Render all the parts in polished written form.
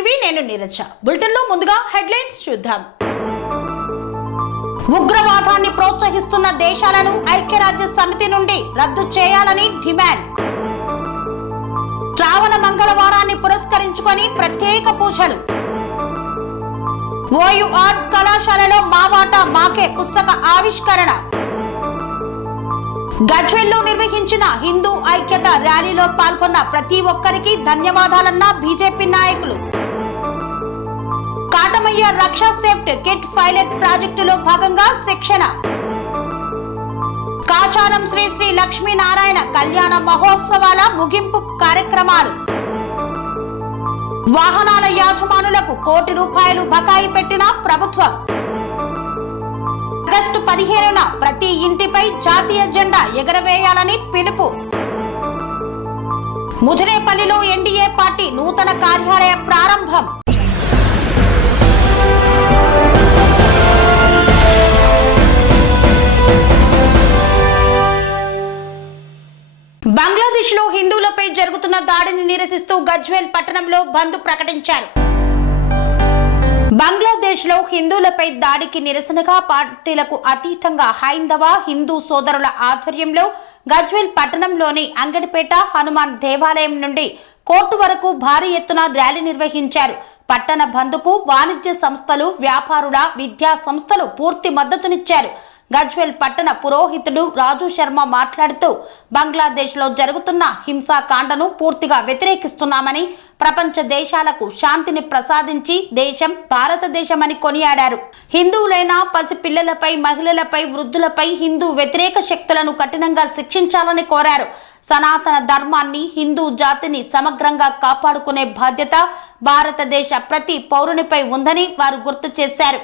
TV నేను నీరజ. బులెటిన్లో ముందుగా హెడ్లైన్స్ చూద్దాం. ఉగ్రవాదాన్ని ప్రోత్సహిస్తున్న దేశాలను ఐక్యరాజ్య సమితి నుండి రద్దు చేయాలని డిమాండ్. శ్రావణ మంగళవారాన్ని పురస్కరించుకొని ప్రత్యేక పూజలు. ఓయూ ఆర్ట్స్ కళాశాలలో మావాట మాకే పుస్తక ఆవిష్కరణ. గజ్వేల్లో నిర్వహించిన హిందూ ఐక్యత ర్యాలీలో పాల్గొన్న ప్రతి ఒక్కరికి ధన్యవాదాలన్న బీజేపీ నాయకులు. కాటమయ్య రక్షా సేఫ్ట్ కిట్ పైలట్ ప్రాజెక్టులో భాగంగా శిక్షణ. కాచారం శ్రీ శ్రీ లక్ష్మీనారాయణ కళ్యాణ మహోత్సవాల ముగింపు కార్యక్రమాలు. వాహనాల యాజమానులకు ₹1 కోటి బకాయి పెట్టిన ప్రభుత్వం. ఆగస్టు 15న ప్రతి ఇంటిపై జాతీయ జెండా ఎగరవేయాలని పిలుపు. ముదిరేపల్లిలో ఎన్డీఏ పార్టీ నూతన కార్యాలయ ప్రారంభం. బంగ్లాదేశ్ లో హిందువులపై జరుగుతున్న దాడిని నిరసిస్తూ గజ్వేల్ పట్టణంలో బంద్ ప్రకటించారు. బంగ్లాదేశ్ లో హిందువులపై దాడికి నిరసనగా పార్టీలకు అతీతంగా హైందవ హిందూ సోదరుల ఆధ్వర్యంలో గజ్వేల్ పట్టణంలోని అంగడిపేట హనుమాన్ దేవాలయం నుండి కోర్టు వరకు భారీ ఎత్తున ర్యాలీ నిర్వహించారు. పట్టణ బంద్కు వాణిజ్య సంస్థలు, వ్యాపారుల, విద్యా సంస్థలు పూర్తి మద్దతునిచ్చారు. గజ్వేల్ పట్టణ పురోహితుడు రాజు శర్మ మాట్లాడుతూ బంగ్లాదేశ్ లో జరుగుతున్న హింసాకాండను పూర్తిగా వ్యతిరేకిస్తున్నామని, ప్రపంచ దేశాలకు శాంతిని ప్రసాదించి దేశం భారతదేశమని కొనియాడారు. హిందువులైన పసిపిల్లలపై, మహిళలపై, వృద్ధులపై హిందూ వ్యతిరేక శక్తులను కఠినంగా శిక్షించాలని కోరారు. సనాతన ధర్మాన్ని, హిందూ జాతిని సమగ్రంగా కాపాడుకునే బాధ్యత భారతదేశ ప్రతి పౌరునిపై ఉందని వారు గుర్తు చేశారు.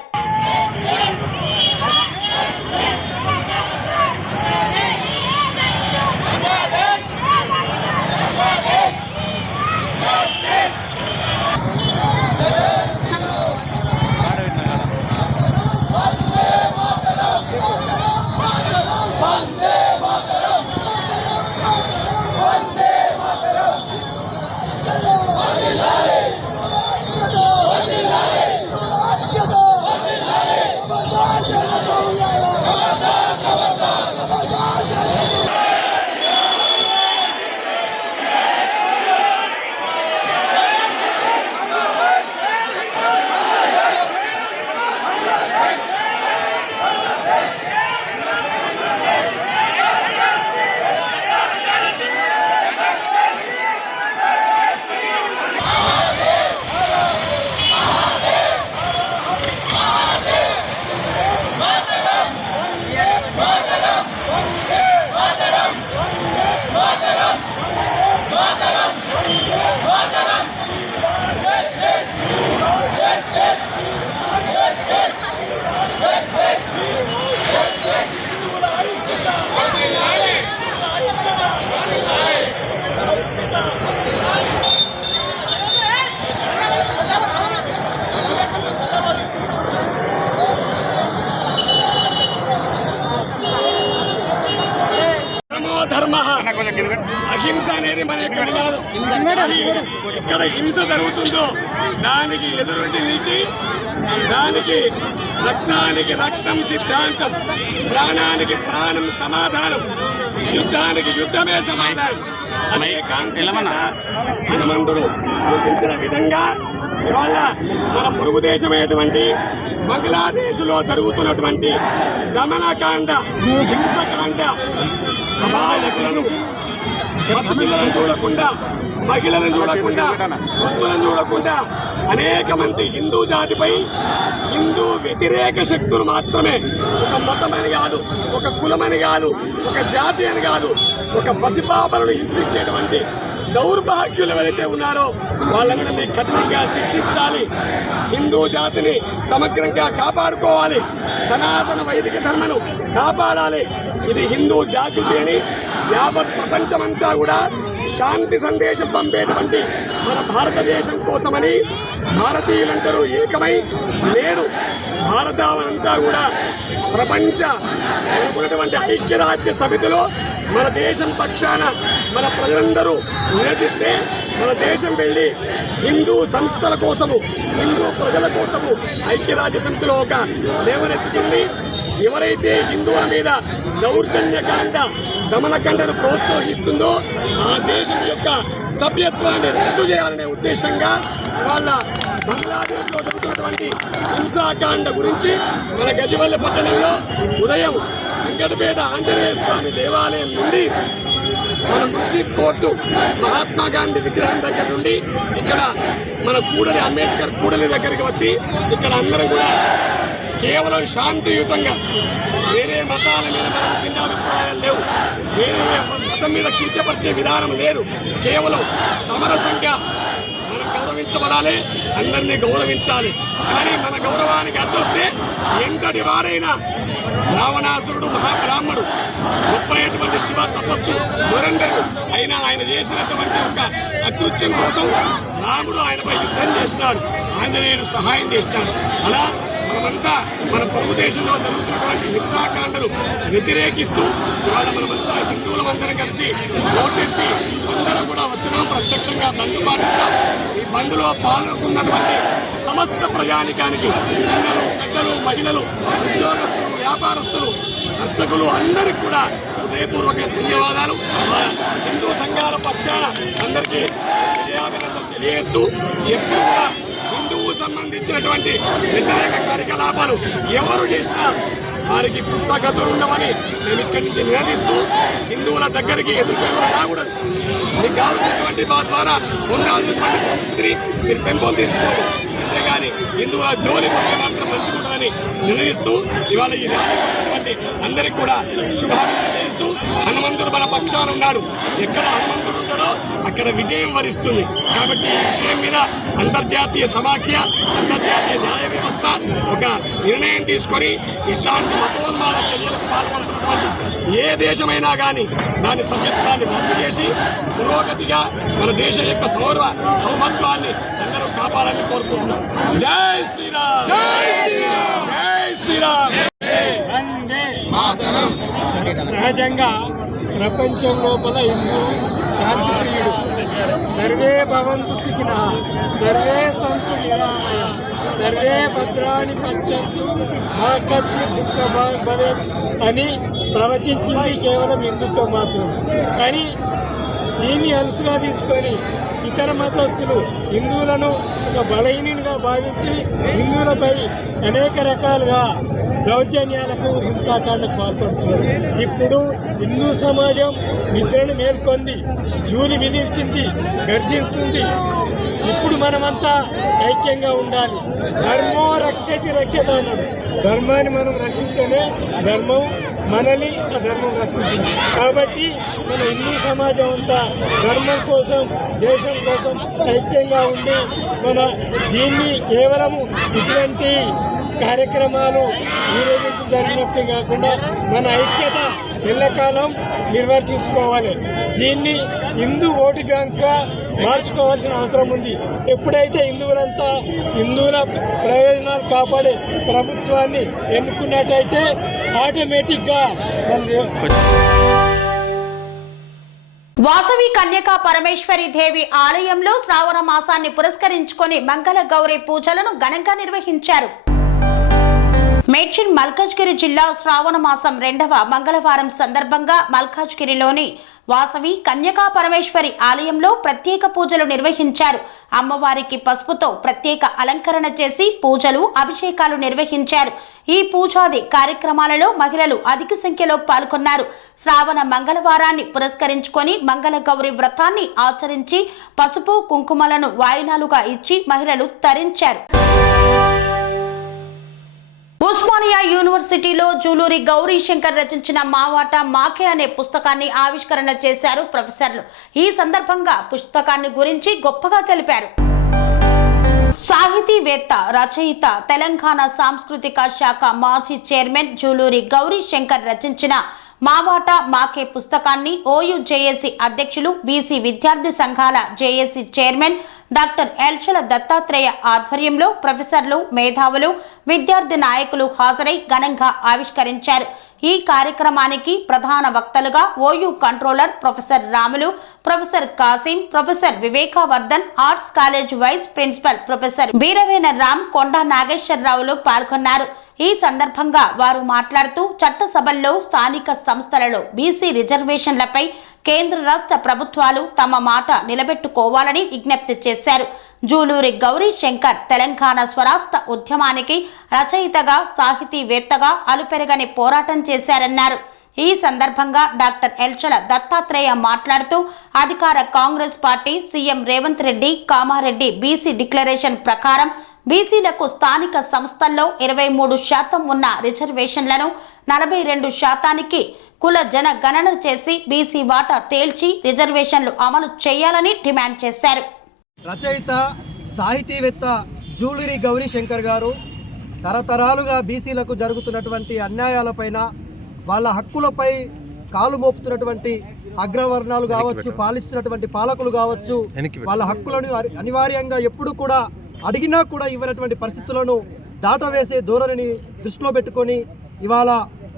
అహింస అనేది మన యొక్క నినాదం. ఇక్కడ హింస జరుగుతుందో దానికి ఎదురుండి నిలిచి, దానికి రక్తానికి రక్తం సిద్ధాంతం, ప్రాణానికి ప్రాణం సమాధానం, యుద్ధానికి యుద్ధమే సమాధానం అనే హనుమంతుడు సూచించిన విధంగా ఇవాళ మన పొరుగు దేశమైనటువంటి బంగ్లాదేశ్ లో జరుగుతున్నటువంటి దమనకాండ, హింసకాండ, అమాయకులను, పసిపిల్లలను చూడకుండా, మహిళలను చూడకుండా, వృద్ధులను చూడకుండా అనేక మంది హిందూ జాతిపై హిందూ వ్యతిరేక శక్తులు మాత్రమే, ఒక మతమని కాదు, ఒక కులమని కాదు, ఒక జాతి అని కాదు, ఒక పసిపాపలను హింసించేటువంటి దౌర్భాగ్యులు ఎవరైతే ఉన్నారో వాళ్ళందరినీ కఠినంగా శిక్షించాలి. హిందూ జాతిని సమగ్రంగా కాపాడుకోవాలి. సనాతన వైదిక ధర్మను కాపాడాలి. ఇది హిందూ జాగృతి అని యావత్ ప్రపంచమంతా కూడా శాంతి సందేశం పంపేటువంటి మన భారతదేశం కోసమని భారతీయులందరూ ఏకమై నేడు భారతావనంతా కూడా ప్రపంచ అనుకున్నటువంటి ఐక్యరాజ్య సమితిలో మన దేశం పక్షాన మన ప్రజలందరూ నిలదీస్తే మన దేశం వెళ్ళి హిందూ సంస్థల కోసము, హిందూ ప్రజల కోసము ఐక్యరాజ్య సమితిలో ఒక లేవనెత్తుతుంది. ఎవరైతే హిందువుల మీద దౌర్జన్యకాండ, దమనకాండను ప్రోత్సహిస్తుందో ఆ దేశం యొక్క సభ్యత్వాన్ని రద్దు చేయాలనే ఉద్దేశంగా వాళ్ళ బంగ్లాదేశ్లో జరుగుతున్నటువంటి హింసాకాండ గురించి మన గజవల్లి పట్టణంలో ఉదయం వెంకటపేట ఆంజనేయ స్వామి దేవాలయం నుండి మన మున్సిపల్ కోర్టు మహాత్మా గాంధీ విగ్రహం దగ్గర నుండి ఇక్కడ మన కూడలి అంబేద్కర్ కూడలి దగ్గరికి వచ్చి ఇక్కడ అందరం కూడా కేవలం శాంతియుతంగా, వేరే మతాల మీద మనకు భిన్నాభిప్రాయాలు లేవు, వేరే మతం మీద కించపరిచే విధానం లేదు, కేవలం సమరసంగా మనం గౌరవించబడాలి, అందరినీ గౌరవించాలి. కానీ మన గౌరవానికి అడ్డొస్తే ఎంతటి వారైనా రావణాసురుడు మహాబ్రాహ్మడు, గొప్పైనటువంటి శివ తపస్సు దురంధరుడు అయినా ఆయన చేసినటువంటి ఒక అకృత్యం కోసం రాముడు ఆయనపై యుద్ధం చేసినాడు, ఆంజనేయుడు సహాయం చేసినాడు. అలా మనమంతా మన పొరుగు దేశంలో జరుగుతున్నటువంటి హింసాకాండను వ్యతిరేకిస్తూ ఇవాళ మనమంతా హిందువులందరం కలిసి ఓటెత్తి అందరం కూడా వచ్చినాం. ప్రత్యక్షంగా బంద్ పాటించాం. ఈ బంద్లో పాల్గొన్నటువంటి సమస్త ప్రజానికానికి, పిల్లలు, పెద్దలు, మహిళలు, ఉద్యోగస్తులు, వ్యాపారస్తులు, అర్చకులు అందరికీ కూడా హృదయపూర్వక ధన్యవాదాలు. హిందూ సంఘాల పక్షాన అందరికీ విజయాభినందనలు తెలియజేస్తూ ఎప్పుడు కూడా హిందువు సంబంధించినటువంటి వ్యతిరేక కార్యకలాపాలు ఎవరు చేసినా వారికి పుట్టగతులుండమని మేము ఇక్కడి నుంచి నిలదీస్తూ హిందువుల దగ్గరికి ఎదుర్కొనే రాకూడదు. మీకు కావాల్సినటువంటి మా ద్వారా ఉండాల్సినటువంటి సంస్కృతిని మీరు పెంపొందించుకోండి, అంతేగాని హిందువుల జోలికి వస్తే మాత్రం మంచిగుంటుందని నిలదీస్తూ ఇవాళ ఈ ర్యాలీకి వచ్చినటువంటి అందరికీ కూడా శుభాకాంక్షలు తెలియజేస్తూ హనుమంతుడు మన పక్షాన ఉన్నాడు. ఎక్కడ హనుమంతుడు ఉంటాడో అక్కడ విజయం వరిస్తుంది. కాబట్టి ఈ విషయం మీద అంతర్జాతీయ సమాఖ్య, అంతర్జాతీయ న్యాయ వ్యవస్థ ఒక నిర్ణయం తీసుకొని ఇట్లాంటి మతోన్మాద చర్యలకు పాల్పడుతున్నటువంటి ఏ దేశమైనా కానీ దాని సభ్యత్వాన్ని రద్దు చేసి పురోగతిగా మన దేశ యొక్క సౌభత్వాన్ని అందరూ కాపాడాలని కోరుకుంటున్నాం. జై శ్రీరామ్, జై శ్రీరామ్, వందే మాతరం. సహజంగా ప్రపంచం లోపల హిందూ శాంతిప్రియుడు. సర్వే భవంతు సుఖినః, సర్వే సంతు నిరామయ, సర్వే భద్రాణి పశ్యంతు మా కచ్చిత్ దుఃఖ భవేత్ అని ప్రవచించింది కేవలం హిందుత్వం మాత్రం. కానీ దీన్ని అలుసుగా తీసుకొని ఇతర మతస్థులు హిందువులను ఒక బలహీనునిగా భావించి హిందువులపై అనేక రకాలుగా దౌర్జన్యాలకు, హింసాకాండకు పాల్పడుతున్నారు. ఇప్పుడు హిందూ సమాజం నిద్రను మేల్కొంది, జూలి విధించింది, గర్జిస్తుంది. ఇప్పుడు మనమంతా ఐక్యంగా ఉండాలి. ధర్మో రక్షతి రక్షత అన్నాడు. ధర్మాన్ని మనం రక్షిస్తేనే ధర్మం మనల్ని ఆ ధర్మం రక్షించింది. కాబట్టి మన హిందూ సమాజం అంతా ధర్మం కోసం, దేశం కోసం ఐక్యంగా ఉండి మన దీన్ని కేవలము ఇటువంటి కార్యక్రమాలు ఊరేగింపు జరిగినట్టు కాకుండా మన ఐక్యత ఎల్లకాలం నిర్వర్తించుకోవాలి. దీన్ని హిందూ ఓటు బ్యాంక్గా మార్చుకోవాల్సిన అవసరం ఉంది. ఎప్పుడైతే హిందువులంతా హిందువుల ప్రయోజనాలు కాపాడే ప్రభుత్వాన్ని ఎన్నుకున్నట్టయితే ఆటోమేటిక్గా వాసవి కన్యకా పరమేశ్వరి దేవి ఆలయంలో శ్రావణ మాసాన్ని పురస్కరించుకొని మంగళ గౌరి పూజలను ఘనంగా నిర్వహించారు. మేడ్చల్ మల్కాజ్గిరి జిల్లా శ్రావణ మాసం 2వ మంగళవారం సందర్భంగా మల్కాజ్గిరిలోని వాసవి కన్యకా పరమేశ్వరి ఆలయంలో ప్రత్యేక పూజలు నిర్వహించారు. అమ్మవారికి పసుపుతో ప్రత్యేక అలంకరణ చేసి పూజలు, అభిషేకాలు నిర్వహించారు. ఈ పూజాది కార్యక్రమాలలో మహిళలు అధిక సంఖ్యలో పాల్గొన్నారు. శ్రావణ మంగళవారాన్ని పురస్కరించుకొని మంగళ గౌరి వ్రతాన్ని ఆచరించి పసుపు, కుంకుమలను వాయినాలుగా ఇచ్చి మహిళలు తరించారు. ఉస్మానియా యూనివర్సిటీలో జూలూరి గౌరీ శంకర్ రచించిన మావాట మాకే అనే పుస్తకాన్ని ఆవిష్కరణ చేశారు ప్రొఫెసర్లు. ఈ సందర్భంగా పుస్తకాన్ని గురించి గొప్పగా తెలిపారు. సాహితీవేత్త, రచయిత, తెలంగాణ సాంస్కృతిక శాఖ మాజీ చైర్మన్ జూలూరి గౌరీ శంకర్ రచించిన మావాట మాకే పుస్తకాన్ని ఓయూ జేఏసీ అధ్యక్షులు, బీసీ విద్యార్థి సంఘాల జేఏసీ చైర్మన్ డాక్టర్ ఎల్చల దత్తాత్రేయ ఆధ్వర్యంలో ప్రొఫెసర్లు, మేధావులు, విద్యార్థి నాయకులు హాజరై ఘనంగా ఆవిష్కరించారు. ఈ కార్యక్రమానికి ప్రధాన వక్తలుగా OU controller professor Ramulu, professor Kasim, professor Vivekavardhan, arts college vice principal professor Veeravena Ram, Konda నాగేశ్వరరావులు పాల్గొన్నారు. ఈ సందర్భంగా వారు మాట్లాడుతూ చట్టసభల్లో స్థానిక సంస్థలలో బీసీ రిజర్వేషన్లపై కేంద్ర రాష్ట్ర ప్రభుత్వాలు తమ మాట నిలబెట్టుకోవాలని విజ్ఞప్తి చేశారు. జూలూరి గౌరీ శంకర్ తెలంగాణ స్వరాష్ట్ర ఉద్యమానికి రచయితగా, సాహితీవేత్తగా అలుపెరగని పోరాటం చేశారన్నారు. ఈ సందర్భంగా డాక్టర్ ఎల్చల దత్తాత్రేయ మాట్లాడుతూ అధికార Congress party CM Revanth Reddy, Kamareddy BC declaration ప్రకారం బీసీలకు స్థానిక సంస్థల్లో 23% ఉన్న రిజర్వేషన్లను 42% కుల జన గణన చేసి బీసీ వాటా తేల్చి రిజర్వేషన్లు అమలు చేయాలని డిమాండ్ చేశారు. రచయిత, సాహితీవేత్త జూలూరి గౌరీ శంకర్ గారు తరతరాలుగా బీసీలకు జరుగుతున్నటువంటి అన్యాయాలపైన, వాళ్ళ హక్కులపై కాలు మోపుతున్నటువంటి అగ్రవర్ణాలు కావచ్చు, పాలిస్తున్నటువంటి పాలకులు కావచ్చు, వాళ్ళ హక్కులను అనివార్యంగా ఎప్పుడు కూడా అడిగినా కూడా ఇవ్వనటువంటి పరిస్థితులను దాటవేసే ధోరణిని దృష్టిలో పెట్టుకొని ఇవాళ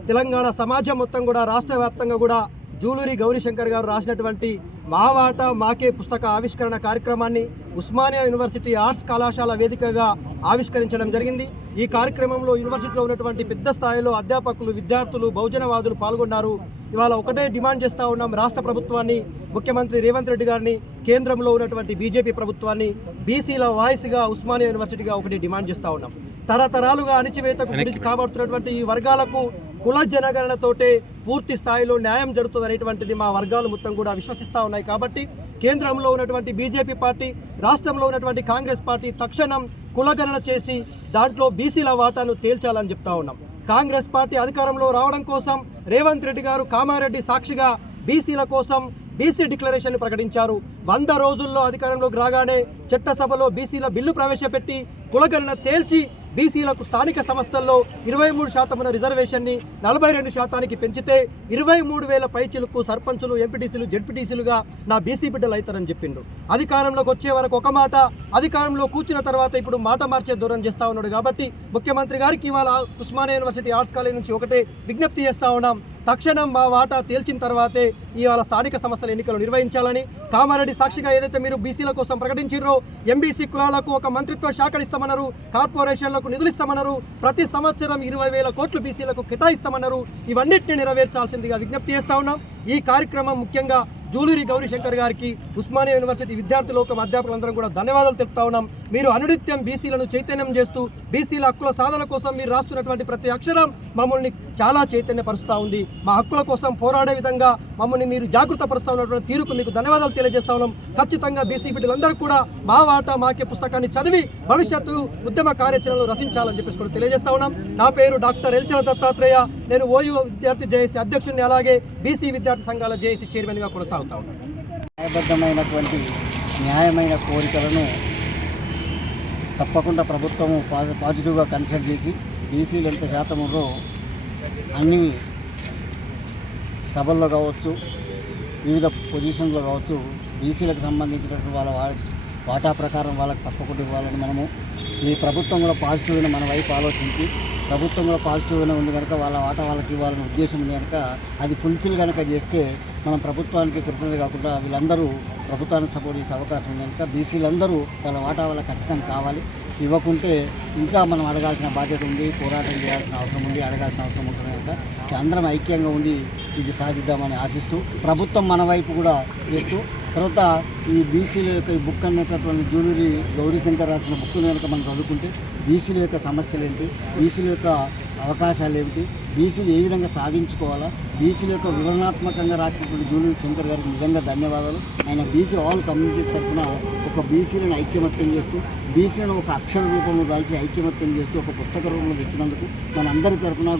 తెలంగాణ సమాజం మొత్తం కూడా రాష్ట్ర వ్యాప్తంగా కూడా జూలూరి గౌరీ శంకర్ గారు రాసినటువంటి మా వాటా మాకే పుస్తక ఆవిష్కరణ కార్యక్రమాన్ని ఉస్మానియా యూనివర్సిటీ ఆర్ట్స్ కళాశాల వేదికగా ఆవిష్కరించడం జరిగింది. ఈ కార్యక్రమంలో యూనివర్సిటీలో ఉన్నటువంటి పెద్ద స్థాయిలో అధ్యాపకులు, విద్యార్థులు, బహుజనవాదులు పాల్గొన్నారు. ఇవాళ ఒకటే డిమాండ్ చేస్తూ ఉన్నాం, రాష్ట్ర ప్రభుత్వాన్ని, ముఖ్యమంత్రి రేవంత్ రెడ్డి గారిని, కేంద్రంలో ఉన్నటువంటి బీజేపీ ప్రభుత్వాన్ని బీసీల వాయిస్గా ఉస్మానియా యూనివర్సిటీగా ఒకటి డిమాండ్ చేస్తూ ఉన్నాం. తరతరాలుగా అణిచివేతకు గురించి కాబడుతున్నటువంటి ఈ వర్గాలకు కుల జనగణనతోటే పూర్తి స్థాయిలో న్యాయం జరుగుతుంది అనేటువంటిది మా వర్గాలు మొత్తం కూడా విశ్వసిస్తూ ఉన్నాయి. కాబట్టి కేంద్రంలో ఉన్నటువంటి బీజేపీ పార్టీ, రాష్ట్రంలో ఉన్నటువంటి కాంగ్రెస్ పార్టీ తక్షణం కులగణన చేసి దాంట్లో బీసీల వాటాను తేల్చాలని చెప్తా ఉన్నాం. కాంగ్రెస్ పార్టీ అధికారంలో రావడం కోసం రేవంత్ రెడ్డి గారు కామారెడ్డి సాక్షిగా బీసీల కోసం బీసీ డిక్లరేషన్ ప్రకటించారు. 100 రోజుల్లో అధికారంలోకి రాగానే చట్టసభలో బీసీల బిల్లు ప్రవేశపెట్టి కులగణన తేల్చి బీసీలకు స్థానిక సంస్థల్లో 23% రిజర్వేషన్ని 42% పెంచితే 23,000 పైచిలకు సర్పంచులు, ఎంపీటీసీలు, జెడ్పీటీసీలుగా నా బీసీ బిడ్డలు అవుతారని చెప్పిండు. అధికారంలోకి వచ్చే వరకు ఒక మాట, అధికారంలో కూర్చున్న తర్వాత ఇప్పుడు మాట మార్చే దూరం చేస్తూ ఉన్నాడు. కాబట్టి ముఖ్యమంత్రి గారికి ఇవాళ ఉస్మానియా యూనివర్సిటీ ఆర్ట్స్ కాలేజ్ నుంచి ఒకటే విజ్ఞప్తి చేస్తూ ఉన్నాం, తక్షణం మా వాటా తేల్చిన తర్వాతే ఇవాళ స్థానిక సంస్థల ఎన్నికలు నిర్వహించాలని. కామారెడ్డి సాక్షిగా ఏదైతే మీరు బీసీల కోసం ప్రకటించారో, ఎంబీసీ కులాలకు ఒక మంత్రిత్వ శాఖలు ఇస్తామన్నారు, కార్పొరేషన్లకు నిధులు ఇస్తామన్నారు, ప్రతి సంవత్సరం 20,000 కోట్లు బీసీలకు కేటాయిస్తామన్నారు. ఇవన్నిటిని నెరవేర్చాల్సిందిగా విజ్ఞప్తి చేస్తా ఉన్నాం. ఈ కార్యక్రమం ముఖ్యంగా జూలూరి గౌరీ శంకర్ గారికి, ఉస్మానియా యూనివర్సిటీ విద్యార్థి లోకం అధ్యాపకులందరం కూడా ధన్యవాదాలు తెలుపుతా ఉన్నాం. మీరు అనునిత్యం బీసీలను చైతన్యం చేస్తూ బీసీల హక్కుల సాధన కోసం మీరు రాస్తున్నటువంటి ప్రతి అక్షరం మమ్మల్ని చాలా చైతన్యపరుస్తూ ఉంది. మా హక్కుల కోసం పోరాడే విధంగా మమ్మల్ని మీరు జాగృత పరుస్తూ ఉన్నటువంటి తీరుకు మీకు ధన్యవాదాలు తెలియజేస్తా ఉన్నాం. ఖచ్చితంగా బీసీ బిడ్డలందరూ కూడా మా వాటా మాకే పుస్తకాన్ని చదివి భవిష్యత్తు ఉద్యమ కార్యాచరణలో రచించాలని చెప్పేసి కూడా తెలియజేస్తా ఉన్నాం. నా పేరు డాక్టర్ ఎల్చల దత్తాత్రేయ. నేను ఓయూ విద్యార్థి జేఏసీ అధ్యక్షుడిని, అలాగే బీసీ విద్యార్థి సంఘాల జేఏసీ చైర్మన్గా కొనసాగుతా ఉన్నాను. న్యాయబద్ధమైనటువంటి న్యాయమైన కోరికలను తప్పకుండా ప్రభుత్వము పాజిటివ్గా కన్సిడర్ చేసి బీసీలు ఎంత శాతం ఉన్నారో అన్ని సభల్లో కావచ్చు, వివిధ పొజిషన్లో కావచ్చు, బీసీలకు సంబంధించినటువంటి వాళ్ళ వాటా ప్రకారం వాళ్ళకి తప్పకుండా ఇవ్వాలని మనము ఈ ప్రభుత్వం కూడా పాజిటివ్గా మన వైపు ఆలోచించి, ప్రభుత్వం కూడా పాజిటివ్గానే ఉంది కనుక వాళ్ళ వాటా వాళ్ళకి ఇవ్వాలనే ఉద్దేశం ఉంది కనుక అది ఫుల్ఫిల్ కనుక చేస్తే మనం ప్రభుత్వానికి కృతజ్ఞత కాకుండా వీళ్ళందరూ ప్రభుత్వానికి సపోర్ట్ చేసే అవకాశం ఉంది కనుక బీసీలందరూ వాళ్ళ వాటా వాళ్ళకి ఖచ్చితంగా కావాలి. ఇవ్వకుంటే ఇంకా మనం అడగాల్సిన బాధ్యత ఉంది, పోరాటం చేయాల్సిన అవసరం ఉంది, అడగాల్సిన అవసరం ఉంటుంది కనుక అందరం ఐక్యంగా ఉండి ఇది సాధిద్దామని ఆశిస్తూ ప్రభుత్వం మన వైపు కూడా చేస్తూ, తర్వాత ఈ బీసీల యొక్క ఈ బుక్ అనేటటువంటి జూలూరి గౌరీ శంకర్ రాసిన బుక్ని కనుక మనం చదువుకుంటే బీసీల యొక్క సమస్యలు ఏంటి, బీసీల యొక్క అవకాశాలు ఏమిటి, బీసీలు ఏ విధంగా సాధించుకోవాలా, బీసీల యొక్క వివరణాత్మకంగా రాసినటువంటి జూలూరి శంకర్ గారికి నిజంగా ధన్యవాదాలు. ఆయన బీసీ ఆల్ కమ్యూనిటీస్ తరఫున ఒక బీసీలను ఐక్యమత్యం చేస్తూ, బీసీలను ఒక అక్షర రూపంలో దాల్చి ఐక్యమత్యం చేస్తూ ఒక పుస్తక రూపంలో తెచ్చినందుకు మనందరి తరఫున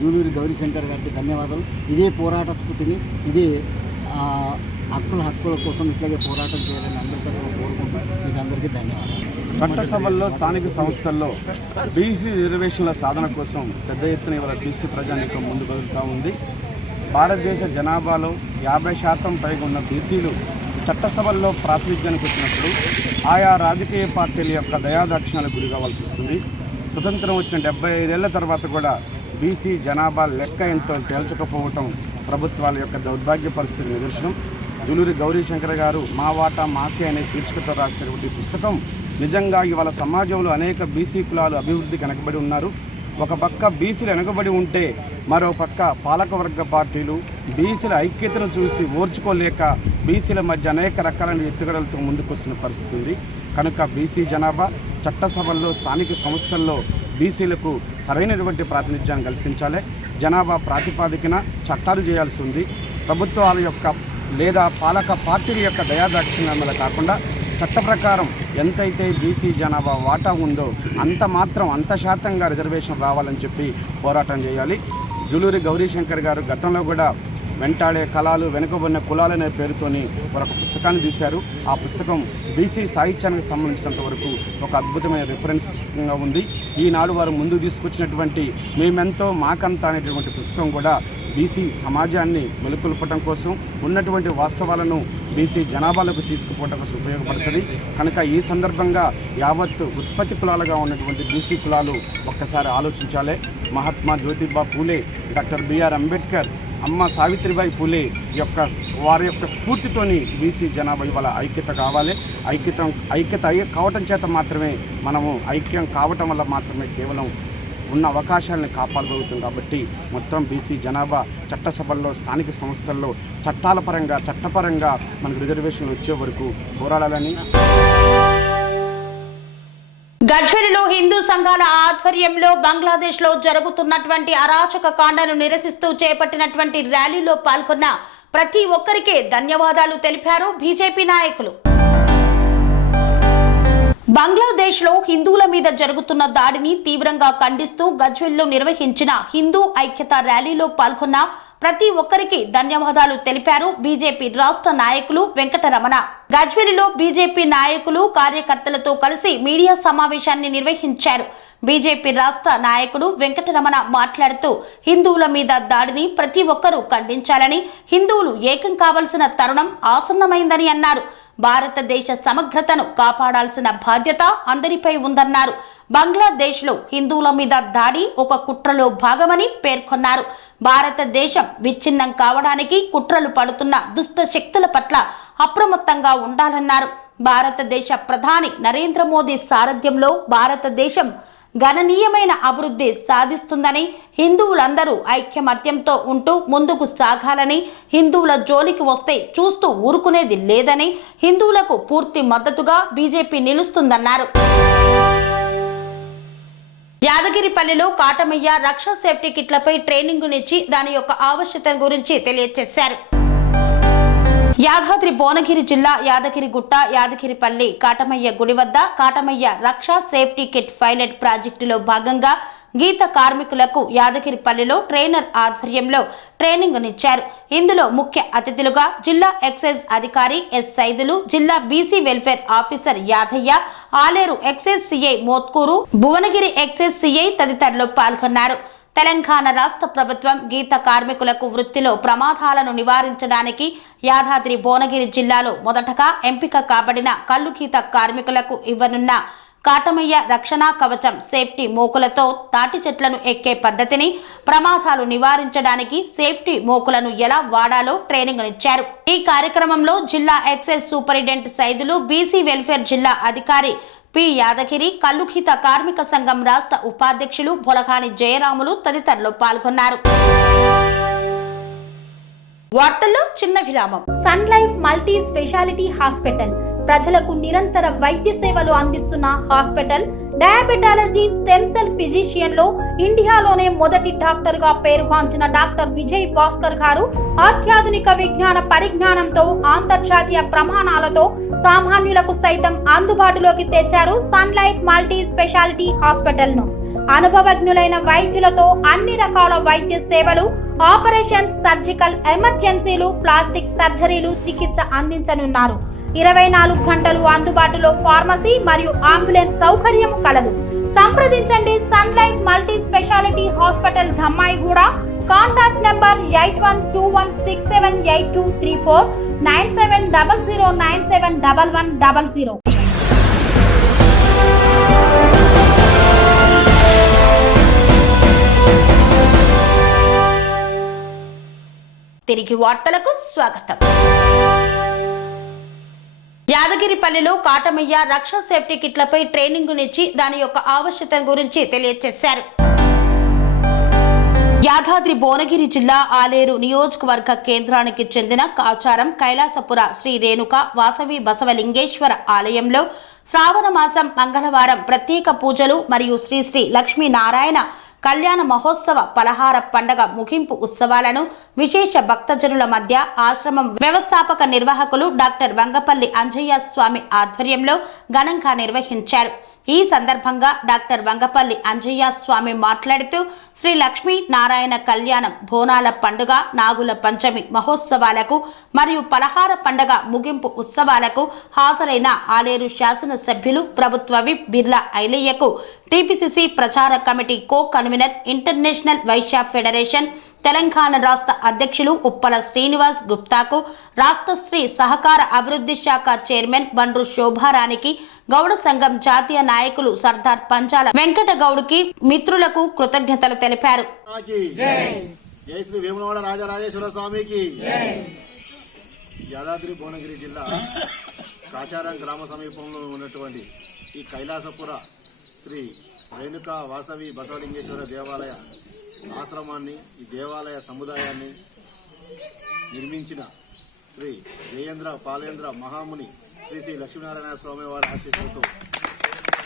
జూలూరి గౌరీ శంకర్ గారికి ధన్యవాదాలు. ఇదే పోరాట స్ఫూర్తిని, ఇదే హక్కుల కోసం ఇట్లాగే పోరాటం చేయాలని అందరి తరఫున కోరుకుంటూ మీకు అందరికీ ధన్యవాదాలు. చట్టసభల్లో, స్థానిక సంస్థల్లో బీసీ రిజర్వేషన్ల సాధన కోసం పెద్ద ఎత్తున ఇవాళ బీసీ ప్రజానీకం ముందుకు వెళ్తూ ఉంది. భారతదేశ జనాభాలో 50% పైగా ఉన్న బీసీలు చట్టసభల్లో ప్రాతినిధ్యానికి వచ్చినప్పుడు ఆయా రాజకీయ పార్టీల యొక్క దయాదాక్షిణాలకు గురి కావాల్సి వస్తుంది. స్వతంత్రం వచ్చిన 75 ఏళ్ల తర్వాత కూడా బీసీ జనాభా లెక్క ఎంతో తేల్చకపోవటం ప్రభుత్వాల యొక్క దౌర్భాగ్య పరిస్థితి నిదర్శనం. జూలూరి గౌరీశంకర్ గారు మా వాటా మాకే అనే శీర్షికతో రాసినటువంటి పుస్తకం నిజంగా ఇవాళ సమాజంలో అనేక బీసీ కులాలు అభివృద్ధికి వెనకబడి ఉన్నారు. ఒక పక్క బీసీలు వెనకబడి ఉంటే మరో పక్క పాలకవర్గ పార్టీలు బీసీల ఐక్యతను చూసి ఓర్చుకోలేక బీసీల మధ్య అనేక రకాలైన ఎత్తుగడలతో ముందుకొస్తున్న పరిస్థితి ఉంది. కనుక బీసీ జనాభా చట్టసభల్లో స్థానిక సంస్థల్లో బీసీలకు సరైనటువంటి ప్రాతినిధ్యాన్ని కల్పించాలి. జనాభా ప్రాతిపాదికన చట్టాలు చేయాల్సి ఉంది. ప్రభుత్వాల యొక్క లేదా పాలక పార్టీల యొక్క దయాదాక్షిణ్యాల కాకుండా చట్ట ప్రకారం ఎంతైతే బీసీ జనాభా వాటా ఉందో అంత శాతంగా రిజర్వేషన్ రావాలని చెప్పి పోరాటం చేయాలి. జూలూరి గౌరీశంకర్ గారు గతంలో కూడా వెంటాడే కళలు వెనుకబడిన కులాలనే పేరుతోని ఒక పుస్తకాన్ని తీశారు. ఆ పుస్తకం బీసీ సాహిత్యానికి సంబంధించినంత వరకు ఒక అద్భుతమైన రిఫరెన్స్ పుస్తకంగా ఉంది. ఈనాడు వారు ముందుకు తీసుకొచ్చినటువంటి మేమెంతో మాకంతా అనేటువంటి పుస్తకం కూడా బీసీ సమాజాన్ని మెలుకొల్పడం కోసం ఉన్నటువంటి వాస్తవాలను బీసీ జనాభాలకు తీసుకుపోవడం కోసం ఉపయోగపడుతుంది. కనుక ఈ సందర్భంగా యావత్ ఉత్పత్తి కులాలుగా ఉన్నటువంటి బీసీ కులాలు ఒక్కసారి ఆలోచించాలి. మహాత్మా జ్యోతిబా పూలే, డాక్టర్ బిఆర్ అంబేద్కర్, అమ్మ సావిత్రిబాయి పూలే వారి యొక్క స్ఫూర్తితోని బీసీ జనాభా ఇవాళ ఐక్యత కావాలి. ఐక్యత కావటం చేత మాత్రమే మనము ఐక్యం కావటం వల్ల మాత్రమే కేవలం ఉన్న అవకాశాలను కాపాడగలుగుతుంది. కాబట్టి మొత్తం బీసీ జనాభా చట్టసభల్లో స్థానిక సంస్థల్లో చట్టపరంగా మనకు రిజర్వేషన్లు వచ్చే వరకు పోరాడాలని. గజ్వేల్లో హిందూ సంఘాల ఆధ్వర్యంలో బంగ్లాదేశ్ లో జరుగుతున్నటువంటి అరాచక కాండను నిరసిస్తూ చేపట్టినటువంటి ర్యాలీలో పాల్గొన్న ప్రతి ఒక్కరికి ధన్యవాదాలు తెలిపారు బీజేపీ నాయకులు. బంగ్లాదేశ్ లో హిందువుల మీద జరుగుతున్న దాడిని తీవ్రంగా ఖండిస్తూ గజ్వేల్లో నిర్వహించిన హిందూ ఐక్యత ర్యాలీలో పాల్గొన్న ప్రతి ఒక్కరికి ధన్యవాదాలు తెలిపారు బీజేపీ రాష్ట్ర నాయకులు వెంకటరమణ. గజ్వేల్లో బీజేపీ నాయకులు కార్యకర్తలతో కలిసి మీడియా సమావేశాన్ని నిర్వహించారు. బీజేపీ రాష్ట్ర నాయకుడు వెంకటరమణ మాట్లాడుతూ హిందువుల మీద దాడిని ప్రతి ఒక్కరూ ఖండించాలని, హిందువులు ఏకం కావాల్సిన తరుణం ఆసన్నమైందని అన్నారు. భారతదేశ సమగ్రతను కాపాడాల్సిన బాధ్యత అందరిపై ఉందన్నారు. బంగ్లాదేశ్ లో హిందువుల మీద దాడి ఒక కుట్రలో భాగమని పేర్కొన్నారు. భారతదేశం విచ్ఛిన్నం కావడానికి కుట్రలు పడుతున్న దుష్ట శక్తుల పట్ల అప్రమత్తంగా ఉండాలన్నారు. భారతదేశ ప్రధాని నరేంద్ర మోదీ సారథ్యంలో భారతదేశం గణనీయమైన అభివృద్ధి సాధిస్తుందని, హిందువులందరూ ఐక్యమత్యంతో ఉంటూ ముందుకు సాగాలని, హిందువుల జోలికి వస్తే చూస్తూ ఊరుకునేది లేదని, హిందువులకు పూర్తి మద్దతుగా బీజేపీ నిలుస్తుందన్నారు. యాదగిరిపల్లిలో కాటమయ్య రక్షా సేఫ్టీ కిట్లపై ట్రైనింగునిచ్చి దాని యొక్క ఆవశ్యకత గురించి తెలియజేశారు. యాదాద్రి భువనగిరి జిల్లా యాదగిరిగుట్ట యాదగిరిపల్లి కాటమయ్య గుడి వద్ద Katamayya Raksha safety kit pilot ప్రాజెక్టులో భాగంగా గీత కార్మికులకు యాదగిరిపల్లిలో ట్రైనర్ ఆధ్వర్యంలో ట్రైనింగ్నిచ్చారు. ఇందులో ముఖ్య అతిథులుగా జిల్లా ఎక్సైజ్ అధికారి ఎస్ సైదులు, జిల్లా BC welfare officer Yadaiah, Aleru excise CI Mothkuru, Bhuvanagiri excise CI తదితరులు పాల్గొన్నారు. తెలంగాణ రాష్ట్ర ప్రభుత్వం గీత కార్మికులకు వృత్తిలో ప్రమాదాలను నివారించడానికి యాదాద్రి భువనగిరి జిల్లాలో మొదటగా ఎంపిక కాబడిన కల్లు గీత కార్మికులకు ఇవ్వనున్న కాటమయ్య రక్షణ కవచం సేఫ్టీ మోకులతో తాటి చెట్లను ఎక్కే పద్ధతిని, ప్రమాదాలు నివారించడానికి సేఫ్టీ మోకులను ఎలా వాడాలో ట్రైనింగ్నిచ్చారు. ఈ కార్యక్రమంలో జిల్లా excise superintendent Saidulu, BC welfare జిల్లా అధికారి పి యాదగిరి, కల్లుగీత కార్మిక సంఘం రాష్ట్ర ఉపాధ్యక్షులు బొలగాని జయరాములు తదితరులు పాల్గొన్నారు. వార్తల్లో చిన్న విరామం. Sun Life multi speciality hospital ప్రజలకు నిరంతర వైద్య సేవలు అందిస్తున్న hospital. Diabetology, stem cell physician లో ఇండియాలోనే మొదటి డాక్టర్ గా పేరుగాంచిన డాక్టర్ విజయ్ భాస్కర్ గారు అత్యాధునిక విజ్ఞాన పరిజ్ఞానంతో అంతర్జాతీయ ప్రమాణాలతో సామాన్యులకు సైతం అందుబాటులోకి తెచ్చారు Sun Life multi speciality hospital ను. అనుభవజ్ఞులైన వైద్యులతో అన్ని రకాల వైద్య సేవలు, ఆపరేషన్స్, సర్జికల్ ఎమర్జెన్సీలు, ప్లాస్టిక్ సర్జరీలు, చికిత్స అందించనున్నారు. 24 గంటలు అందుబాటులో ఫార్మసీ మరియు అంబులెన్స్ సౌకర్యం కలదు. సంప్రదించండి. Sun Life multi speciality hospital, Dhammaiguda, contact number 8121678234 9700971100. తిరిగి వార్తలకు స్వాగతం. యాదగిరిపల్లిలో కాటమయ్య రక్షా సేఫ్టీ కిట్లపై ట్రైనింగ్ ఇచ్చి దాని యొక్క ఆవశ్యకత గురించి తెలియజేశారు. యాదాద్రి భువనగిరి జిల్లా ఆలేరు నియోజకవర్గ కేంద్రానికి చెందిన కాచారం కైలాసపుర శ్రీ రేణుక వాసవి బసవలింగేశ్వర ఆలయంలో శ్రావణ మాసం మంగళవారం ప్రత్యేక పూజలు మరియు శ్రీ శ్రీ లక్ష్మీనారాయణ కళ్యాణ మహోత్సవ పలహార పండగ ముగింపు ఉత్సవాలను విశేష భక్తజనుల మధ్య ఆశ్రమం వ్యవస్థాపక నిర్వాహకులు డాక్టర్ వంగపల్లి అంజయ్య స్వామి ఆధ్వర్యంలో ఘనంగా నిర్వహించారు. ఈ సందర్భంగా డాక్టర్ వంగపల్లి అంజయ్య స్వామి మాట్లాడుతూ శ్రీ లక్ష్మీ నారాయణ కళ్యాణం, బోనాల పండుగ, నాగుల పంచమి మహోత్సవాలకు మరియు పలహార పండుగ ముగింపు ఉత్సవాలకు హాజరైన ఆలేరు శాసనసభ్యులు, ప్రభుత్వ విప్ బిర్లా ఐలయ్యకు, టీపీసీసీ ప్రచార committee co convener, international Vaishya federation Telangana రాష్ట్ర అధ్యక్షులు ఉప్పల శ్రీనివాస్ గుప్తాకు, రాష్ట్ర శ్రీ సహకార అభివృద్ధి శాఖ చైర్మన్ బండ్రు శోభారానికి, గౌడ సంఘం జాతీయ నాయకులు సర్దార్ పంచాల వెంకట గౌడ్కి, మిత్రులకు కృతజ్ఞతలు తెలిపారు. జై శ్రీ వేములవాడ రాజరాజేశ్వర స్వామికి. యాదాద్రి భువనగిరి జిల్లా కాచారం గ్రామ సమీపంలో ఉన్నటువంటి ఈ కైలాసపుర శ్రీ రేణుకా వాసవి బసవలింగేశ్వర దేవాలయ ఆశ్రమాన్ని, ఈ దేవాలయ సముదాయాన్ని నిర్మించిన శ్రీ జయేంద్ర పాలేంద్ర మహాముని శ్రీ శ్రీ లక్ష్మీనారాయణ స్వామి వారి ఆశీస్సులతో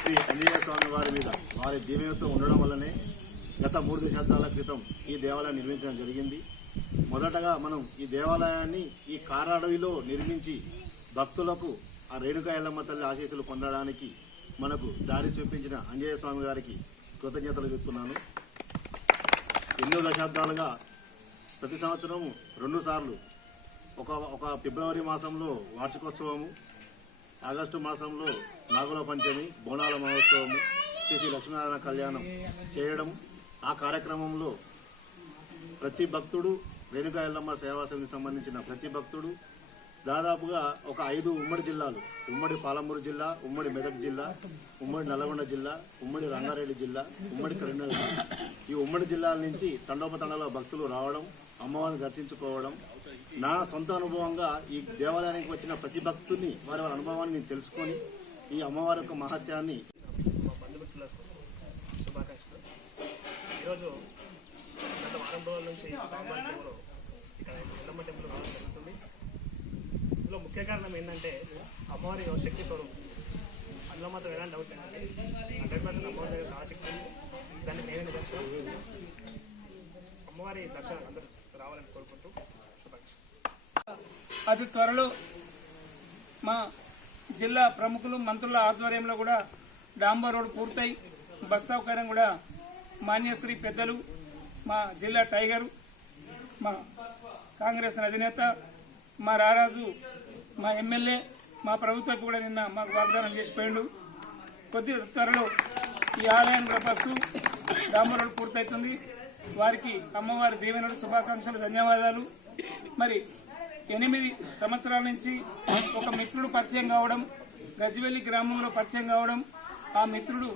శ్రీ అంజయ్య స్వామి వారి మీద వారి దీవెనతో ఉండడం వల్లనే గత 3 దశాబ్దాల క్రితం ఈ దేవాలయం నిర్మించడం జరిగింది. మొదటగా మనం ఈ దేవాలయాన్ని ఈ కారాడవిలో నిర్మించి భక్తులకు ఆ రేణుకా ఎల్లమ్మ తల్లి ఆశీస్సులు పొందడానికి మనకు దారి చూపించిన అంజయ్య స్వామి గారికి కృతజ్ఞతలు చెప్తున్నాను. ఎన్నో దశాబ్దాలుగా ప్రతి సంవత్సరం 2 సార్లు ఒక ఫిబ్రవరి మాసంలో వార్షికోత్సవము, ఆగస్టు మాసంలో నాగుల పంచమి, బోనాల మహోత్సవము, శ్రీ లక్ష్మీనారాయణ కళ్యాణం చేయడం. ఆ కార్యక్రమంలో ప్రతి భక్తుడు, రేణుకా ఎల్లమ్మ సేవా సమితికి సంబంధించిన ప్రతి భక్తుడు దాదాపుగా ఒక 5 ఉమ్మడి జిల్లాలు, ఉమ్మడి పాలమూరు జిల్లా, ఉమ్మడి మెదక్ జిల్లా, ఉమ్మడి నల్గొండ జిల్లా, ఉమ్మడి రంగారెడ్డి జిల్లా, ఉమ్మడి కరీంనగర్ జిల్లా, ఈ ఉమ్మడి జిల్లాల నుంచి తండోపతండలో భక్తులు రావడం, అమ్మవారిని దర్శించుకోవడం. నా సొంత అనుభవంగా ఈ దేవాలయానికి వచ్చిన ప్రతి భక్తుని వారి అనుభవాన్ని నేను తెలుసుకొని ఈ అమ్మవారి యొక్క మహత్యాన్ని ఈరోజు గత వారం రోజుల నుంచి రామాలయంలో ఇక్కడ ఎల్లమ్మ టెంపుల్ రావడం జరుగుతుంది. ఇందులో ముఖ్య కారణం ఏంటంటే అమ్మవారి శక్తి స్వరూపం. అందులో మాత్రం ఎలాంటి డౌట్ ఏంటంటే 100% అమ్మవారి దగ్గర చాలా శక్తి ఉంది. దాన్ని నేనే నిదర్శనం. అమ్మవారి దర్శనం అందరూ రావాలని కోరుకుంటూ అతి త్వరలో మా జిల్లా ప్రముఖులు, మంత్రుల ఆధ్వర్యంలో కూడా డాంబర్ రోడ్ పూర్తయి బస్ సౌకర్యం కూడా మాన్యశ్రీ పెద్దలు, మా జిల్లా టైగరు, మా కాంగ్రెస్ అధినేత, మా రారాజు, మా ఎమ్మెల్యే, మా ప్రభుత్వం కూడా నిన్న మాకు వాగ్దానం చేసిపోయిండు. కొద్ది త్వరలో ఈ ఆలయాన్ని ప్రపస్తూ డాంబర్ రోడ్ పూర్తవుతుంది. వారికి అమ్మవారి దీవెనలు, శుభాకాంక్షలు, ధన్యవాదాలు. మరి 8 సంవత్సరాల నుంచి ఒక మిత్రుడు పరిచయం కావడం, గజ్వెల్లి గ్రామంలో పరిచయం కావడం, ఆ మిత్రుడు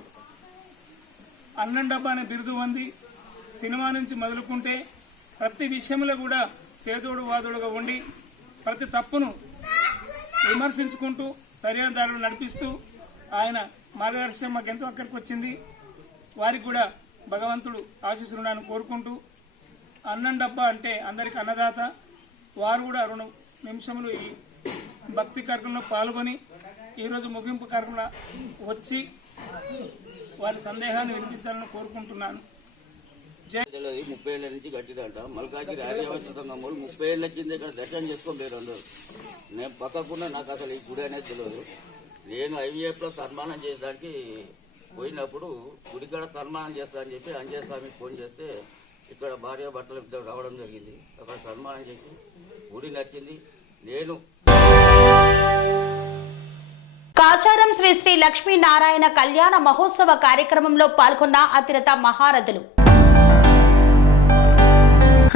అన్నం డబ్బా అనే బిరుదు పొంది సినిమా నుంచి మొదలుకుంటే ప్రతి విషయంలో కూడా చేదోడు వాదోడుగా ఉండి ప్రతి తప్పును విమర్శించుకుంటూ సరైన దారిలో నడిపిస్తూ ఆయన మార్గదర్శనం మాకెంతో అక్కడికి వచ్చింది. వారికి కూడా భగవంతుడు ఆశీస్సులను కోరుకుంటూ, అన్నం డబ్బా అంటే అందరికి అన్నదాత, వారు కూడా 2 నిమిషములు ఈ భక్తి కార్యక్రమంలో పాల్గొని ఈరోజు ముగింపు కార్యక్రమంలో వచ్చి వారి సందేహాన్ని వినిపించాలని కోరుకుంటున్నాను. 30 ఏళ్ల నుంచి కట్టిదంట. మల్కాజిరి ఆర్యవస్థంగా 30 ఏళ్ల కింద ఇక్కడ దర్శనం చేసుకోలేరు అందరూ. నేను పక్కకున్నా, నాకు అసలు ఈ గుడి అనేది తెలియదు. నేను ఐవీఎఫ్ లో సన్మానం చేయడానికి పోయినప్పుడు గుడికాడ సన్మానం చేస్తా అని చెప్పి అంజయ్య స్వామికి ఫోన్ చేస్తే ఇక్కడ భార్య భర్తలు ఇద్దరు రావడం జరిగింది. అక్కడ సన్మానం చేసి గుడి నచ్చింది. నేను కాచారం శ్రీ శ్రీ లక్ష్మీనారాయణ కళ్యాణ మహోత్సవ కార్యక్రమంలో పాల్గొన్న అతిరథ మహారథులు.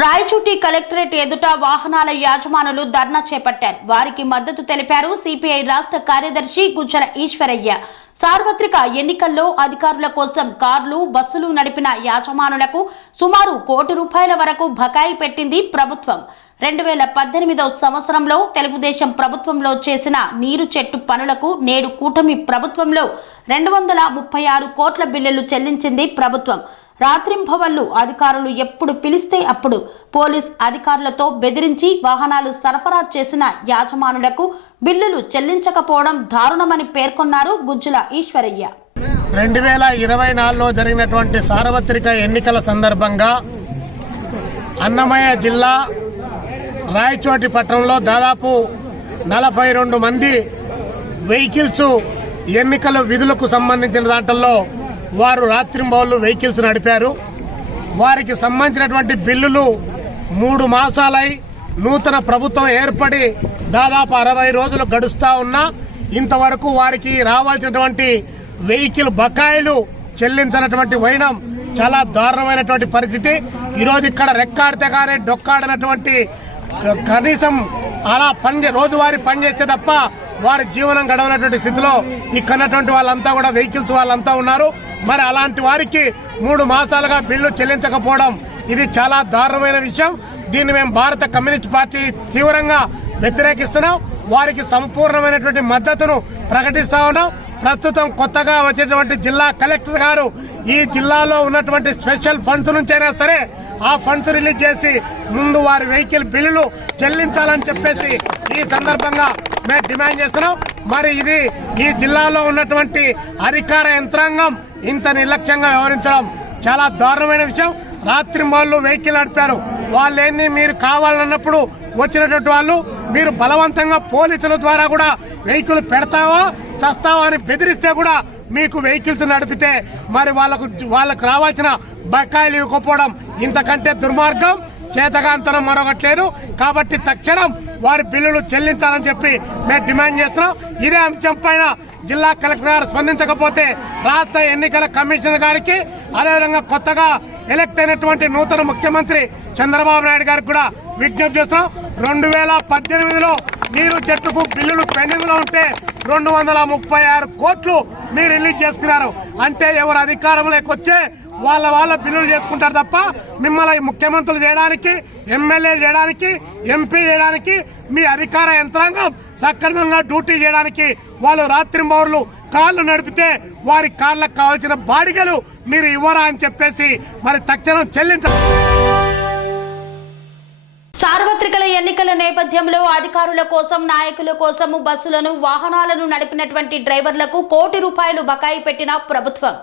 రాయచోటి కలెక్టరేట్ ఎదుట వాహనాల యాజమానులు ధర్నా చేపట్టారు. వారికి మద్దతు తెలిపారు సిపిఐ రాష్ట్ర కార్యదర్శి గుజ్జల ఈశ్వరయ్య. సార్వత్రిక ఎన్నికల్లో అధికారుల కోసం కార్లు, బస్సులు నడిపిన యాజమానులకు సుమారు ₹1 కోటి వరకు బకాయి పెట్టింది ప్రభుత్వం. 2018 సంవత్సరంలో తెలుగుదేశం ప్రభుత్వంలో చేసిన నీరు చెట్టు పనులకు నేడు కూటమి ప్రభుత్వంలో 236 కోట్ల బిల్లులు చెల్లించింది ప్రభుత్వం. రాత్రింభవళ్లు అధికారులు ఎప్పుడు పిలిస్తే అప్పుడు పోలీస్ అధికారులతో బెదిరించి వాహనాలు సరఫరా చేసిన యాజమానులకు బిల్లులు చెల్లించకపోవడం దారుణమని పేర్కొన్నారు గుజ్జల ఈశ్వరయ్య. 2024లో జరిగినటువంటి సార్వత్రిక ఎన్నికల సందర్భంగా అన్నమయ్య జిల్లా రాయచోటి పట్టణంలో దాదాపు 42 మంది వెహికల్స్ ఎన్నికల విధులకు సంబంధించిన దాంట్లో వారు రాత్రింబవళ్లు వెహికల్స్ నడిపారు. వారికి సంబంధించినటువంటి బిల్లులు 3 మాసాలై నూతన ప్రభుత్వం ఏర్పడి దాదాపు 60 రోజులు గడుస్తా ఉన్నా ఇంతవరకు వారికి రావాల్సినటువంటి వెహికల్ బకాయిలు చెల్లించినటువంటి వైనం చాలా దారుణమైనటువంటి పరిస్థితి. ఈరోజు ఇక్కడ రెక్కాడితే కానీ డొక్కాడినటువంటి కనీసం అలా రోజువారీ పనిచేస్తే తప్ప వారి జీవనం గడవనటువంటి స్థితిలో ఇక్కడటువంటి వాళ్ళంతా కూడా వెహికల్స్ వాళ్ళంతా ఉన్నారు. మరి అలాంటి వారికి 3 మాసాలుగా బిల్లు చెల్లించకపోవడం ఇది చాలా దారుణమైన విషయం. దీన్ని మేము భారత కమ్యూనిస్ట్ పార్టీ తీవ్రంగా వ్యతిరేకిస్తున్నాం. వారికి సంపూర్ణమైనటువంటి మద్దతును ప్రకటిస్తా ఉన్నాం. ప్రస్తుతం కొత్తగా వచ్చేటువంటి జిల్లా కలెక్టర్ గారు ఈ జిల్లాలో ఉన్నటువంటి స్పెషల్ ఫండ్స్ నుంచైనా సరే ఆ ఫండ్స్ రిలీజ్ చేసి ముందు వారి వెహికల్ బిల్లులు చెల్లించాలని చెప్పేసి ఈ సందర్భంగా మేము డిమాండ్ చేస్తున్నాం. మరి ఇది ఈ జిల్లాలో ఉన్నటువంటి అధికార యంత్రాంగం ఇంత నిర్లక్ష్యంగా వ్యవహరించడం చాలా దారుణమైన విషయం. రాత్రింబవళ్లు వెహికల్ నడిపారు. వాళ్ళేంది మీరు కావాలన్నప్పుడు వచ్చినటువంటి వాళ్ళు మీరు బలవంతంగా పోలీసుల ద్వారా కూడా వెహికల్ పెడతావా చస్తావా అని బెదిరిస్తే కూడా మీకు వెహికల్స్ నడిపితే మరి వాళ్ళకు రావాల్సిన బకాయిలు ఇవ్వకపోవడం ఇంతకంటే దుర్మార్గం, చేతగాంతనం మరొకట్లేదు. కాబట్టి తక్షణం వారి బిల్లులు చెల్లించాలని చెప్పి మేము డిమాండ్ చేస్తున్నాం. ఇదే అంశం పైన జిల్లా కలెక్టర్ గారు స్పందించకపోతే రాష్ట్ర ఎన్నికల కమిషనర్ గారికి అదేవిధంగా కొత్తగా ఎలక్ట్ అయినటువంటి నూతన ముఖ్యమంత్రి చంద్రబాబు నాయుడు గారికి కూడా విజ్ఞప్తి చేస్తున్నాం. 2018లో నీరు చెట్టుకు బిల్లులు పెండింగ్ లో ఉంటే 236 కోట్లు మీరు రిలీజ్ చేసుకున్నారు. అంటే ఎవరు అధికారంలోకి వచ్చే వాళ్ళ బిల్లులు చేసుకుంటారు తప్ప మిమ్మల్ని ముఖ్యమంత్రులు చేయడానికి, ఎమ్మెల్యేలు చేయడానికి, ఎంపీ చేయడానికి మీ అధికార యంత్రాంగం సక్రమంగా డ్యూటీ చేయడానికి వాళ్ళు రాత్రింబవళ్లు కార్లు నడిపితే వారి కార్లకు కావాల్సిన బాడిగలు మీరు ఇవ్వరా అని చెప్పేసి మరి తక్షణం చెల్లించాలి. సార్వత్రిక ఎన్నికల నేపథ్యంలో అధికారుల కోసం, నాయకుల కోసం బస్సులను, వాహనాలను నడిపినటువంటి డ్రైవర్లకు ₹1 కోటి బకాయి పెట్టిన ప్రభుత్వం.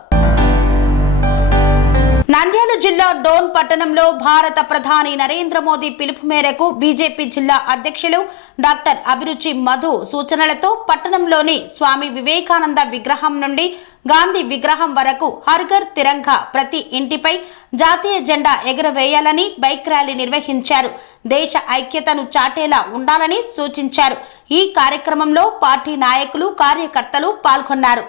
నంద్యాల జిల్లా డోన్ పట్టణంలో భారత ప్రధాని నరేంద్ర మోదీ పిలుపు మేరకు బీజేపీ జిల్లా అధ్యక్షులు డాక్టర్ అభిరుచి మధు సూచనలతో పట్టణంలోని స్వామి వివేకానంద విగ్రహం నుండి గాంధీ విగ్రహం వరకు హర్ ఘర్ తిరంగా ప్రతి ఇంటిపై జాతీయ జెండా ఎగురవేయాలని బైక్ ర్యాలీ నిర్వహించారు. దేశ ఐక్యతను చాటేలా ఉండాలని సూచించారు. ఈ కార్యక్రమంలో పార్టీ నాయకులు, కార్యకర్తలు పాల్గొన్నారు.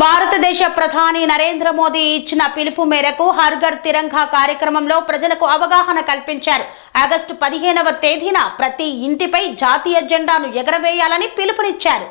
భారతదేశ ప్రధాని నరేంద్ర మోదీ ఇచ్చిన పిలుపు మేరకు హర్ ఘర్ తిరంగా కార్యక్రమంలో ప్రజలకు అవగాహన కల్పించారు. ఆగస్టు 15వ తేదీన ప్రతి ఇంటిపై జాతీయ జెండాను ఎగరవేయాలని పిలుపునిచ్చారు.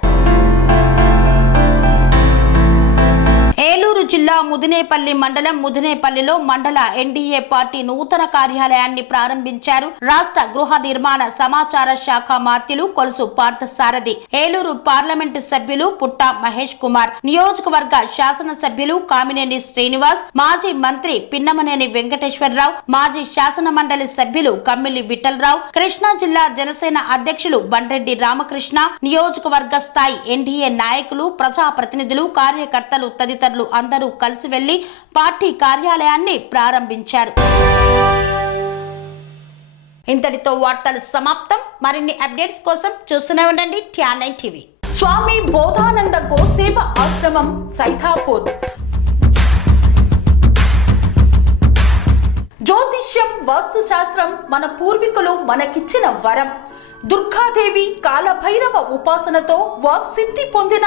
ఏలూరు జిల్లా ముదినేపల్లి మండలం ముదినేపల్లిలో మండల ఎన్డీఏ పార్టీ నూతన కార్యాలయాన్ని ప్రారంభించారు. రాష్ట్ర గృహ నిర్మాణ సమాచార శాఖ మాత్యులు కొలుసు పార్థసారథి, ఏలూరు పార్లమెంటు సభ్యులు పుట్ట మహేష్ కుమార్, నియోజకవర్గ శాసన సభ్యులు కామినేని శ్రీనివాస్, మాజీ మంత్రి పిన్నమనేని వెంకటేశ్వరరావు, మాజీ శాసన మండలి సభ్యులు కమ్మిలి విఠలరావు, కృష్ణా జిల్లా జనసేన అధ్యక్షులు బండ్రెడ్డి రామకృష్ణ, నియోజకవర్గ స్థాయి ఎన్డీఏ నాయకులు, ప్రజాప్రతినిధులు, కార్యకర్తలు తదితరులు అందరూ కలిసి వెళ్లి పార్టీ కార్యాలయాన్ని ప్రారంభించారు. ఇంతటితో వార్తలు సమాప్తం. మరిన్ని అప్డేట్స్ కోసం చూస్తూనే ఉండండి TR9 టీవీ. స్వామి బోధానంద గోసేవ ఆశ్రమం సైథాపూర్. జ్యోతిష్యం, వాస్తుశాస్త్రం మన పూర్వీకులు మనకిచ్చిన వరం. దుర్గాదేవి, కాలభైరవ ఉపాసనతో వాక్సిద్ధి పొందిన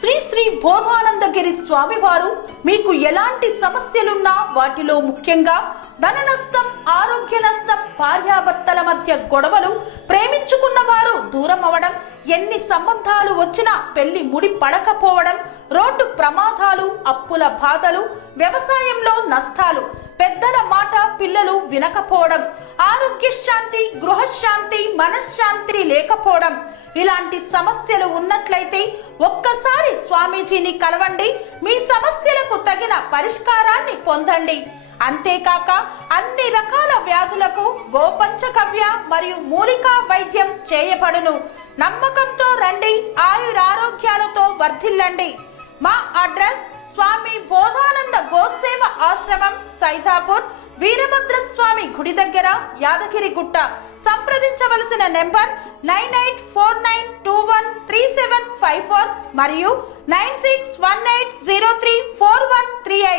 శ్రీ శ్రీ బోధానందగిరి స్వామివారు మీకు ఎలాంటి సమస్యలున్నా వాటిలో ముఖ్యంగా ధన నష్టం, ఆరోగ్య నష్టం, భార్యాభర్తల మధ్య గొడవలు, ప్రేమించుకున్న వారు దూరం అవడం, ఎన్ని సంబంధాలు వచ్చినా పెళ్లి ముడి పడకపోవడం, రోడ్డు ప్రమాదాలు, అప్పుల బాధలు, వ్యవసాయంలో నష్టాలు, పెద్దల మాట పిల్లలు వినకపోవడం, ఆరోగ్య శాంతి, గృహశాంతి, మనశ్శాంతి లేకపోవడం, ఇలాంటి సమస్యలు ఉన్నట్లయితే ఒక్కసారి స్వామీజీని కలవండి. మీ సమస్యలకు తగిన పరిష్కారాన్ని పొందండి. అంతేకాక అన్ని రకాల వ్యాధులకు గోపంచగవ్య మరియు మూలికా వైద్యం చేయబడును. నమ్మకంతో రండి, ఆయురారోగ్యాలతో వర్ధిల్లండి. మా అడ్రస్ స్వామి బోధానంద గోసేవ ఆశ్రమం, సైదాపూర్, వీరభద్రస్వామి గుడి దగ్గర, యాదగిరిగుట్ట. సంప్రదించవలసిన నెంబర్ 9849213754 మరియు 9618034138.